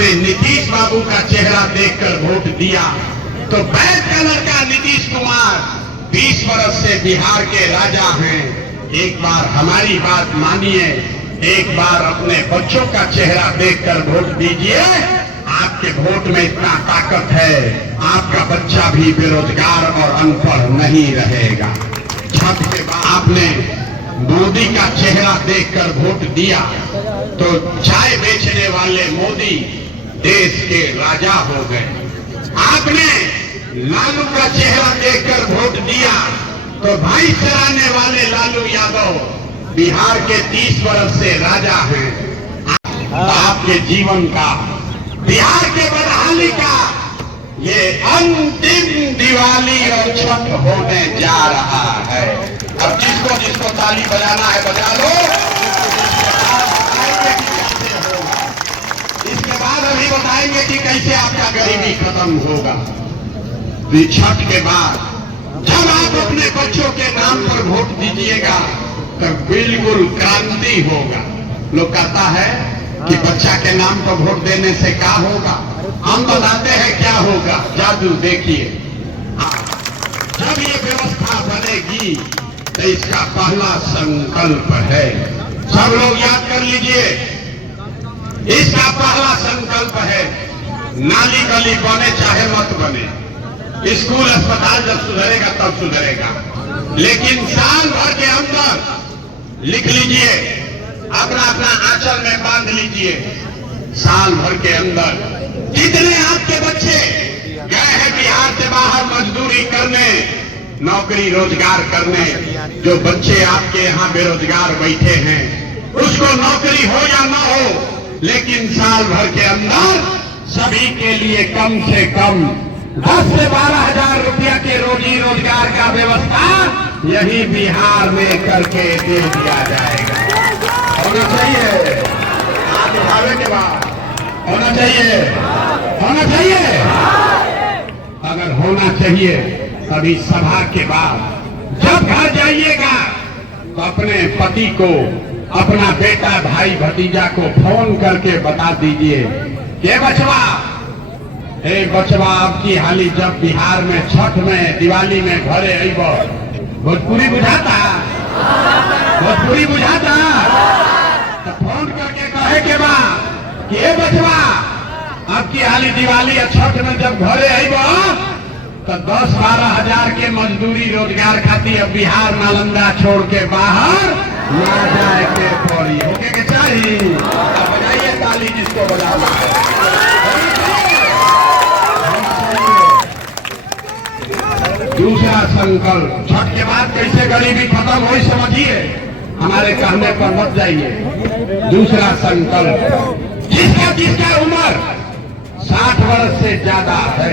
आपने नीतीश बाबू का चेहरा देखकर वोट दिया तो बैग कलर का नीतीश कुमार 20 वर्ष से बिहार के राजा हैं। एक बार हमारी बात मानिए, एक बार अपने बच्चों का चेहरा देखकर वोट दीजिए। आपके वोट में इतना ताकत है, आपका बच्चा भी बेरोजगार और अनपढ़ नहीं रहेगा। छठ के बाद आपने मोदी का चेहरा देखकर वोट दिया तो चाय बेचने वाले मोदी देश के राजा हो गए। आपने लालू का चेहरा देखकर वोट दिया तो भाई चराने वाले लालू यादव बिहार के 30 वर्ष से राजा हैं। आपके जीवन का, बिहार के बदहाली का ये अंतिम दिवाली और छठ होने जा रहा है। अब जिसको जिसको ताली बजाना है बजा लो। इसके बाद अभी बताएंगे कि कैसे आपका गरीबी खत्म होगा। छठ के बाद जब आप अपने बच्चों के नाम पर वोट दीजिएगा तो बिल्कुल क्रांति होगा। लोग कहता है कि बच्चा के नाम पर वोट देने से क्या होगा, हम बताते हैं क्या होगा। जादू देखिए, जब ये व्यवस्था बनेगी तो इसका पहला संकल्प है, सब लोग याद कर लीजिए, इसका पहला संकल्प है नाली गली बने चाहे मत बने, स्कूल अस्पताल जब सुधरेगा तब सुधरेगा, लेकिन साल भर के अंदर लिख लीजिए, अपना अपना आंचल में बांध लीजिए, साल भर के अंदर जितने आपके बच्चे गए हैं बिहार से बाहर मजदूरी करने, नौकरी रोजगार करने, जो बच्चे आपके यहाँ बेरोजगार बैठे हैं उसको नौकरी हो या ना हो, लेकिन साल भर के अंदर सभी के लिए कम से कम 10 से 12 हजार रुपया के रोजी रोजगार का व्यवस्था यही बिहार में करके दे दिया जाएगा। होना चाहिए, हाथ उठाने के बाद होना चाहिए, होना चाहिए। अगर होना चाहिए तभी सभा के बाद जब घर जाइएगा तो अपने पति को, अपना बेटा भाई भतीजा को फोन करके बता दीजिए कि बचवा, बचवा आपकी हाली जब बिहार में छठ में दिवाली में घरे अब भोजपुरी बुझाता, भोजपुरी बुझाता, तो फोन करके कहे के बाद कि बचवा आपकी हाली दिवाली या छठ में जब घरे अब तो 10-12 हजार के मजदूरी रोजगार खातिर अब बिहार नालंदा छोड़ के बाहर ना जाए के पड़ी। होके के चाहिए, बजाइए ताली जिसको बजाना है। दूसरा संकल्प, छठ के बाद कैसे गरीबी खत्म हो समझिए, हमारे कहने पर मत जाइए। दूसरा संकल्प, जिसका उम्र 60 वर्ष से ज्यादा है,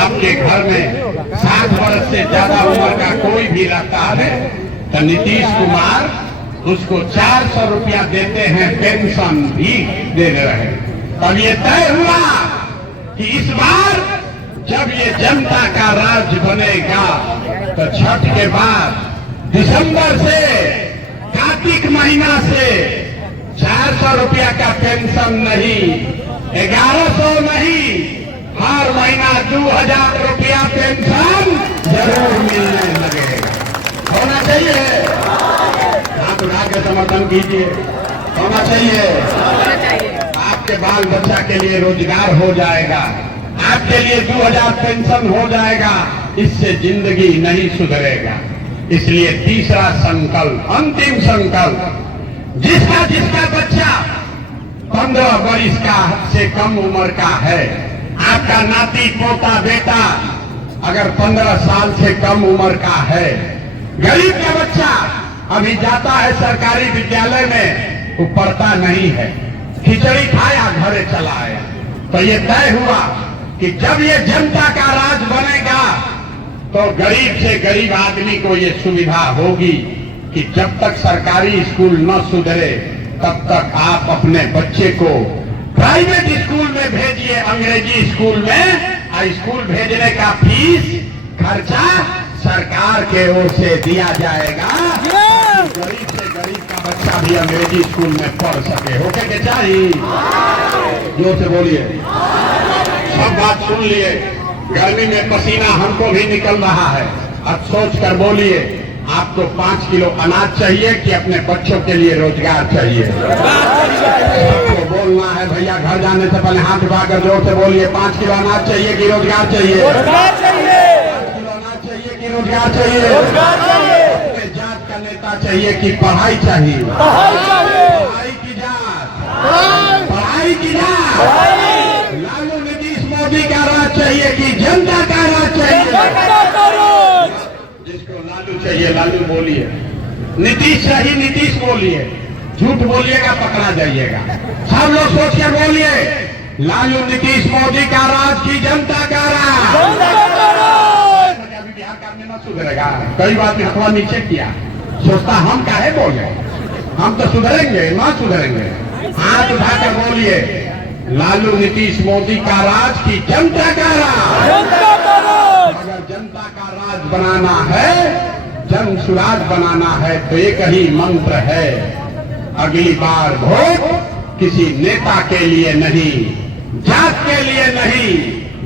आपके घर में 60 वर्ष से ज्यादा उम्र का कोई भी रहता है तो नीतीश कुमार उसको 400 रुपया देते हैं, पेंशन भी दे रहे। तब ये तय हुआ कि इस बार जब ये जनता का राज बनेगा तो छठ के बाद दिसंबर से कार्तिक महीना से 400 रुपया का पेंशन नहीं, 1100 नहीं, हर महीना 2000 रुपया पेंशन जरूर मिलने लगेगा। होना चाहिए, हाथ उठा के समर्थन कीजिए। होना चाहिए, आपके बाल बच्चा के लिए रोजगार हो जाएगा, आपके लिए 2000 पेंशन हो जाएगा, इससे जिंदगी नहीं सुधरेगा। इसलिए तीसरा संकल्प, अंतिम संकल्प, जिसका बच्चा 15 वर्ष का से कम उम्र का है, आपका नाती पोता बेटा अगर 15 साल से कम उम्र का है, गरीब का बच्चा अभी जाता है सरकारी विद्यालय में, वो पढ़ता नहीं है, खिचड़ी खाया घरे चला आया, तो ये तय हुआ कि जब ये जनता का राज बनेगा तो गरीब से गरीब आदमी को ये सुविधा होगी कि जब तक सरकारी स्कूल न सुधरे तब तक आप अपने बच्चे को प्राइवेट स्कूल में भेजिए, अंग्रेजी स्कूल में, और स्कूल भेजने का फीस खर्चा सरकार के ओर से दिया जाएगा। गरीब से गरीब का बच्चा भी अंग्रेजी स्कूल में पढ़ सके। होके के चाहिए, जोर से बोलिए। सब बात सुन लिए। गर्मी में पसीना हमको भी निकल रहा है। अब सोच कर बोलिए, आपको 5 किलो अनाज चाहिए कि अपने बच्चों के लिए रोजगार चाहिए? आपको बोलना है भैया, घर जाने से पहले हाथ उठाकर जोर से बोलिए, 5 किलो अनाज चाहिए कि रोजगार चाहिए? 5 किलो अनाज चाहिए कि रोजगार चाहिए? अपने जात का नेता चाहिए कि पढ़ाई चाहिए? पढ़ाई की जात, पढ़ाई की जात। लालू नीतीश मोदी का राज चाहिए कि जनता का राज चाहिए? जिसको लालू चाहिए लालू बोलिए, नीतीश चाहिए नीतीश बोलिए। झूठ बोलिएगा पकड़ा जाइएगा। सब लोग सोच कर बोलिए, लालू नीतीश मोदी का राज की जनता का राज। अभी बिहार का आदमी न सुधरेगा। कई बात में अखबार नीचे किया, सोचता हम काहे बोले, हम तो सुधरेंगे ना सुधरेंगे। हाथ उठाकर बोलिए, लालू नीतीश मोदी का राज की जनता का राज। अगर जनता का राज बनाना है, जन सुराज बनाना है, तो एक ही मंत्र है, अगली बार वोट किसी नेता के लिए नहीं, जात के लिए नहीं,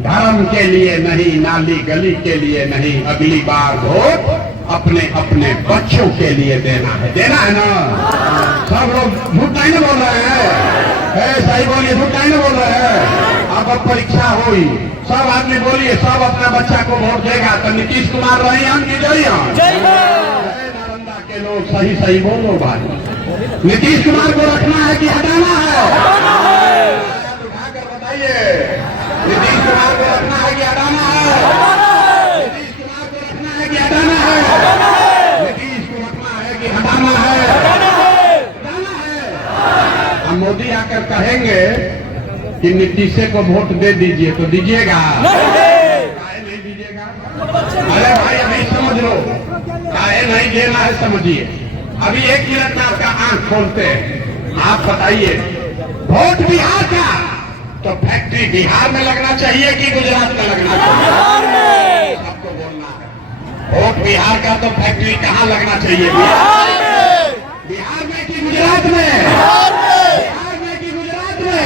धर्म के लिए नहीं, नाली गली के लिए नहीं, अगली बार वोट अपने अपने बच्चों के लिए देना है। देना है ना? सब लोग झूठ नहीं बोल रहे हैं? सही बोलिए, झूठ नहीं बोल रहे हैं? अब परीक्षा हुई, सब आदमी बोलिए, सब अपना बच्चा को वोट देगा तो नीतीश कुमार रही हम की जय? नालंदा के लोग सही सही बोलो भाई, नीतीश कुमार को रखना है कि हटाना है? उठाकर बताइए, नीतीश कुमार को रखना है कि हटाना है? नीतीश कुमार को रखना है कि हटाना है? नीतीश को रखना है कि हटाना है? हम मोदी आकर कहेंगे कि नीतीश को वोट दे दीजिए तो दीजिएगा? काहे नहीं दीजिएगा? अरे भाई अभी समझ लो, काहे नहीं देना है समझिए। अभी 1 मिनट में आपका आंख खोलते हैं, आप बताइए, वोट बिहार का तो फैक्ट्री बिहार में लगना चाहिए कि गुजरात में लगना चाहिए? सबको बोलना है, वोट बिहार का तो फैक्ट्री कहाँ लगना चाहिए? बिहार में कि गुजरात में? बिहार में कि गुजरात में?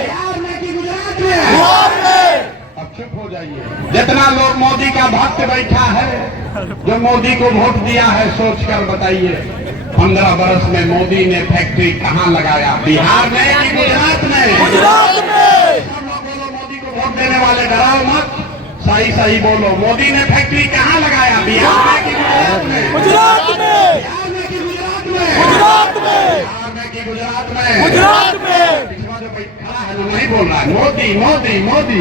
बिहार में कि गुजरात में? अब चुप हो जाइए। जितना लोग मोदी का भक्त बैठा है, जो मोदी को वोट दिया है, सोच कर बताइए, 15 वर्ष में मोदी ने फैक्ट्री कहाँ लगाया? बिहार में कि गुजरात में? गुजरात में। सब लोग बोलो, मोदी को वोट देने वाले डराओ मत, सही सही बोलो, मोदी ने फैक्ट्री कहाँ लगाया? बिहार में कि गुजरात में? गुजरात में। बिहार में कि गुजरात में? गुजरात में। बिहार में कि गुजरात में? गुजरात में। जो खड़ा है वो नहीं बोल रहा है, मोदी मोदी मोदी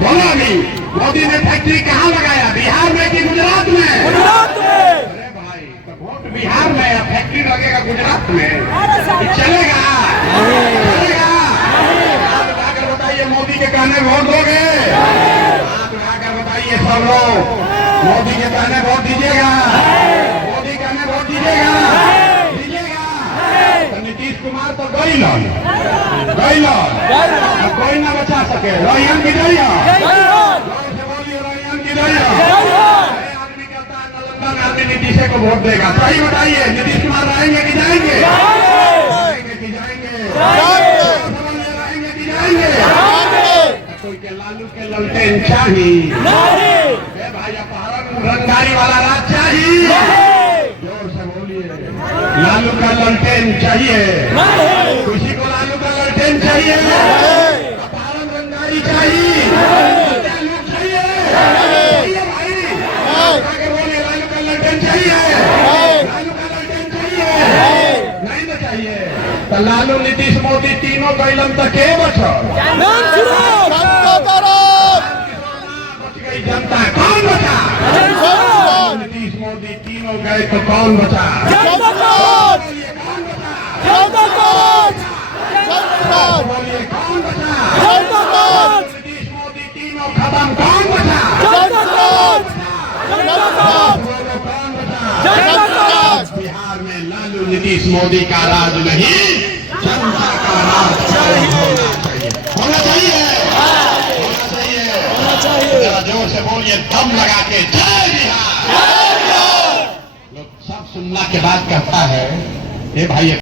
बोलो नहीं। मोदी ने फैक्ट्री कहाँ लगाया? बिहार में कि गुजरात में? गुजरात में। अरे भाई, तो वोट बिहार में या फैक्ट्री लगेगा गुजरात में? चलेगा? चलेगा? आप उठाकर बताइए, मोदी के कहने वोट दोगे? आप उठाकर बताइए सब लोग, मोदी के कहने वोट दीजिएगा? मोदी कहने वोट दीजिएगा? दीजिएगा? तो नीतीश कुमार तो गई कोई ना बचा सके। रोहियन की जय? बोलिए रोहियन की जय? आदमी कहता है नालंदा में आदमी नीतीश को वोट देगा, सही बताइए, नीतीश कुमार रहेंगे कि जाएंगे? रहेंगे कि जाएंगे? रहेंगे कि जाएंगे? कोई के लालू के ललटेन चाहिए भाई, अपहरण रंगदारी वाला राज चाहिए? जोर से बोलिए, लालू का ललटेन चाहिए? किसी को लालू का ललटेन चाहिए? अपहरण रंगदारी चाहिए? चाहिए भाई? बोलिए, लालू का ललटेन चाहिए? लालू का ललटेन चाहिए? नहीं तो चाहिए? तो लालू नीतीश मोदी तीनों कैलम तक के बचल? जनता कौन बचा? नीतीश मोदी तीनों गए तो कौन बचा? बोलिए कौन बचा? नीतीश मोदी तीनों खत्म, कौन बचा? बिहार में लालू नीतीश मोदी का राज नहीं, जनता का राज होना चाहिए। जरा जोर से बोलिए, दम लगा के जय बिहार। लोग सब सुनना के बाद कहता है ये भाई